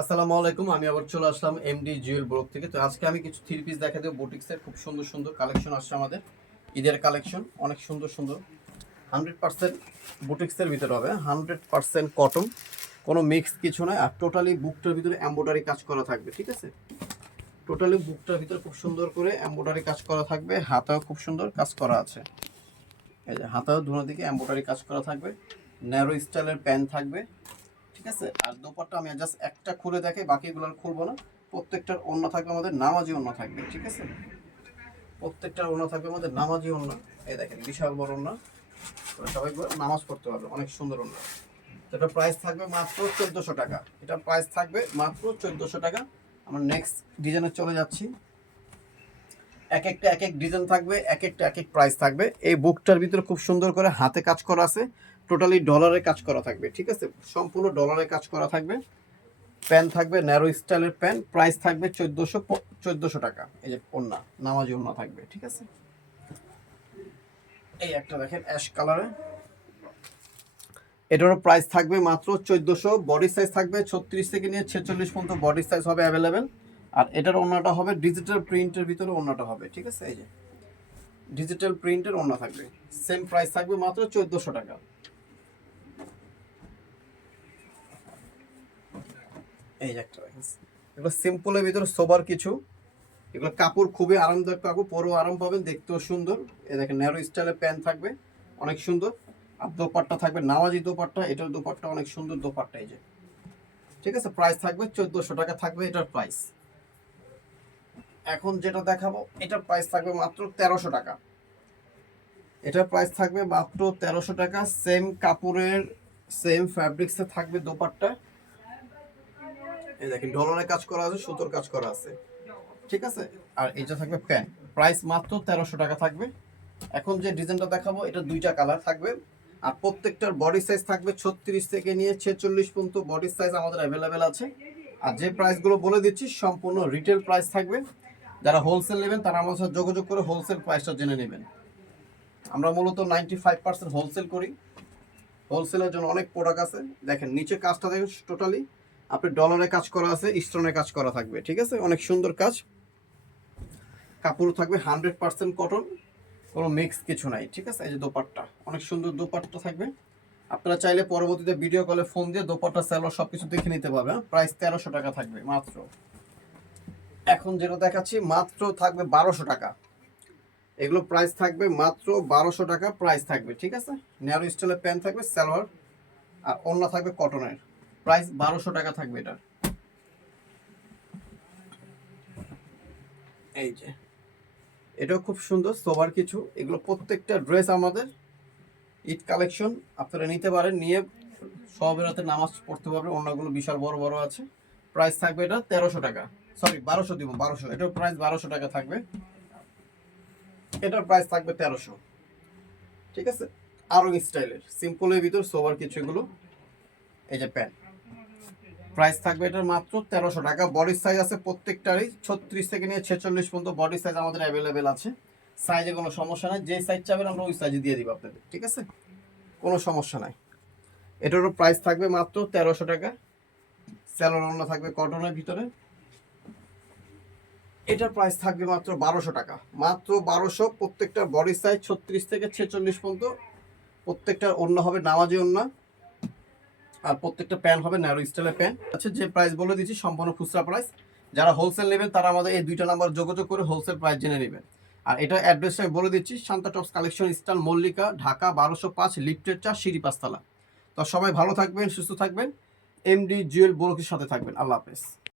আসসালামু আলাইকুম, আমি আবার চলে আসলাম এমডি জুয়েল ব্লগ থেকে। তো আজকে আমি কিছু থ্রি পিস দেখা দেবো বুটিক্সের। খুব সুন্দর সুন্দর কালেকশন আসছে আমাদের, ঈদের কালেকশন অনেক সুন্দর সুন্দর। 100% বুটিক্সের ভিতরে হবে, 100% কটন, কোনো মিক্স কিছু নয়। আর টোটালি বুকটার ভিতরে এমব্রয়ডারি কাজ করা থাকবে, ঠিক আছে? টোটালি বুকটার ভিতরে খুব সুন্দর করে এমব্রয়ডারি কাজ করা থাকবে, হাতাও খুব সুন্দর কাজ করা আছে। এই যে হাতাও দুনো দিকে এমব্রয়ডারি কাজ করা থাকবে, ন্যারো স্টাইলের প্যান্ট থাকবে, ঠিক আছে? আর দোপাট্টা আমি জাস্ট একটা খুলে দেখাই, বাকিগুলো আর খুলবো না। প্রত্যেকটার ওড়না থাকবে আমাদের নামাজি ওড়না থাকবে, ঠিক আছে? প্রত্যেকটার ওড়না থাকবে আমাদের নামাজি ওড়না। এই দেখেন বিশাল বড় ওড়না, সবাই নামাজ পড়তে পারবে, অনেক সুন্দর ওড়না। এটা প্রাইস থাকবে মাত্র 1400 টাকা। এটা প্রাইস থাকবে মাত্র 1400 টাকা। আমরা নেক্সট ডিজাইনে চলে যাচ্ছি। এক এক ডিজাইন থাকবে, এক এক প্রাইস থাকবে। এই বুকটার ভিতরে খুব সুন্দর করে হাতে কাজ করা আছে, টোটালি ডলারে কাজ করা থাকবে, ঠিক আছে? সম্পূর্ণ ডলারে কাজ করা থাকবে। প্যান্ট থাকবে ন্যারো স্টাইলের প্যান্ট, প্রাইস থাকবে 1400 টাকা। এই যে ওড়না, নামাজি ওড়না থাকবে, ঠিক আছে? এই একটা দেখেন অ্যাশ কালারে, এটারও প্রাইস থাকবে মাত্র 1400। বডি সাইজ থাকবে 36 থেকে নিয়ে 46 পর্যন্ত বডি সাইজ হবে অ্যাভেলেবেল। আর এটার ওড়নাটা হবে ডিজিটাল প্রিন্টের ভিতরে, ওড়নাটা হবে, ঠিক আছে? এই যে ডিজিটাল প্রিন্টের ওড়না থাকবে, সেম প্রাইস থাকবে মাত্র 1400 টাকা। এই যে একটা এগুলো সিম্পলের ভিতরে সোবার কিছু, এগুলো কাপড় খুবই আরামদায়ক কাপড়, পরেও আরাম পাবেন, দেখতেও সুন্দর। এই দেখেন ন্যারো স্টাইলের প্যান্ট থাকবে, অনেক সুন্দর। আর দোপাট্টা থাকবে নামাজি দোপাট্টা, এটার দোপাট্টা অনেক সুন্দর দোপাট্টা, এই যে, ঠিক আছে? প্রাইস থাকবে 1400 টাকা থাকবে এটার প্রাইস। এখন যেটা দেখাবো এটার প্রাইস থাকবে মাত্র 1300 টাকা। এটার প্রাইস থাকবে মাত্র 1300 টাকা। সেম কাপড়ের, সেম ফ্যাব্রিক্সে থাকবে দোপাট্টা। এই দেখেন ডলারে কাজ করা আছে, সুতোর কাজ করা আছে, ঠিক আছে? আর এটা থাকবে প্যান্ট, প্রাইস মাত্র 1300 টাকা থাকবে। এখন যে ডিজাইনটা দেখাবো এটা দুইটা কালার থাকবে। আর প্রত্যেকটার বডি সাইজ থাকবে 36 থেকে নিয়ে 46 পর্যন্ত বডি সাইজ আমাদের অ্যাভেলেবেল আছে। আর যে প্রাইসগুলো বলে দিচ্ছি সম্পূর্ণ রিটেল প্রাইস থাকবে। যারা হোলসেল নেবেন তারা আমার সাথে যোগাযোগ করে হোলসেল প্রাইসটা জেনে নেবেন। আমরা মূলত 95% হোলসেল করি, হোলসেলের জন্য অনেক প্রোডাক্ট আছে। দেখেন নিচে কাজটা দেখেন, টোটালি আপনি ডলারে কাজ করা আছে, স্টোনে কাজ করা থাকবে, ঠিক আছে? অনেক সুন্দর কাজ। কাপড় থাকবে 100% কটন, কোনো মিক্স কিছু নাই, ঠিক আছে? এই যে দোপাট্টা, অনেক সুন্দর দোপাট্টা থাকবে। আপনারা চাইলে পরবর্তীতে ভিডিও কলে ফোন দিয়ে দোপাট্টা সালোয়ার সব কিছু দেখে নিতে পারবেন। প্রাইস 1300 টাকা থাকবে মাত্র। এখন যেটা দেখাচ্ছি মাত্র থাকবে 1200 টাকা। এগুলো প্রাইস থাকবে মাত্র 1200 টাকা প্রাইস থাকবে, ঠিক আছে? ন্যারো স্টাইলের প্যান্ট থাকবে সালোয়ার, আর ওড়না থাকবে কটনের, প্রাইস 1200 টাকা থাকবে এটা। এই যে এটাও খুব সুন্দর সোবার কিছু। এগুলো প্রত্যেকটা ড্রেস আমাদের ঈদ কালেকশন, আপনারা নিতে পারেন, নিয়ে সব রাতে নামাজ পড়তে পারবেন। ওড়নাগুলো বিশাল বড় বড় আছে। প্রাইস থাকবে এটা 1300 টাকা, সরি 1200 দিব, 1200। এটার প্রাইস 1200 টাকা থাকবে, এটার প্রাইস থাকবে 1300, ঠিক আছে? আরো স্টাইলের সিম্পলের ভিতর সোবার কিছু এগুলো। এই যে প্যান্ট, প্রাইস থাকবে এটার মাত্র 1300 টাকা। বডি সাইজ আছে প্রত্যেকটারই 36 থেকে নিয়ে 46 পর্যন্ত বডি সাইজ আমাদের অ্যাভেলেবেল আছে। সাইজে কোনো সমস্যা নাই, যে সাইজ চাবেন আমরা ওই সাইজে দিয়ে দিব আপনাদের, ঠিক আছে? কোনো সমস্যা নাই। এটারও প্রাইস থাকবে মাত্র 1300 টাকা। স্যালোর ওড়না থাকবে কটনের ভিতরে, এটার প্রাইস থাকবে মাত্র 1200 টাকা, মাত্র 1200। প্রত্যেকটা বডি সাইজ 36 থেকে 46 পর্যন্ত, প্রত্যেকটার ওড়না হবে নামাজি ওড়না, আর প্রত্যেকটা প্যান্ট হবে ন্যারো স্টাইলের প্যান্ট। আচ্ছা, যে প্রাইস বলে দিচ্ছি সম্পূর্ণ খুচরা প্রাইস। যারা হোলসেল নেবেন তারা আমাদের এই দুইটা নাম্বার যোগাযোগ করে হোলসেল প্রাইস জেনে নেবেন। আর এটা অ্যাড্রেসটা আমি বলে দিচ্ছি, Shanta tops collection, style Mallika, Dhaka 1205, লিফটের 4, সিঁড়ি 5 তলা। তো সবাই ভালো থাকবেন, সুস্থ থাকবেন, এমডি জুয়েল ব্লকের সাথে থাকবেন। আল্লাহ হাফেজ।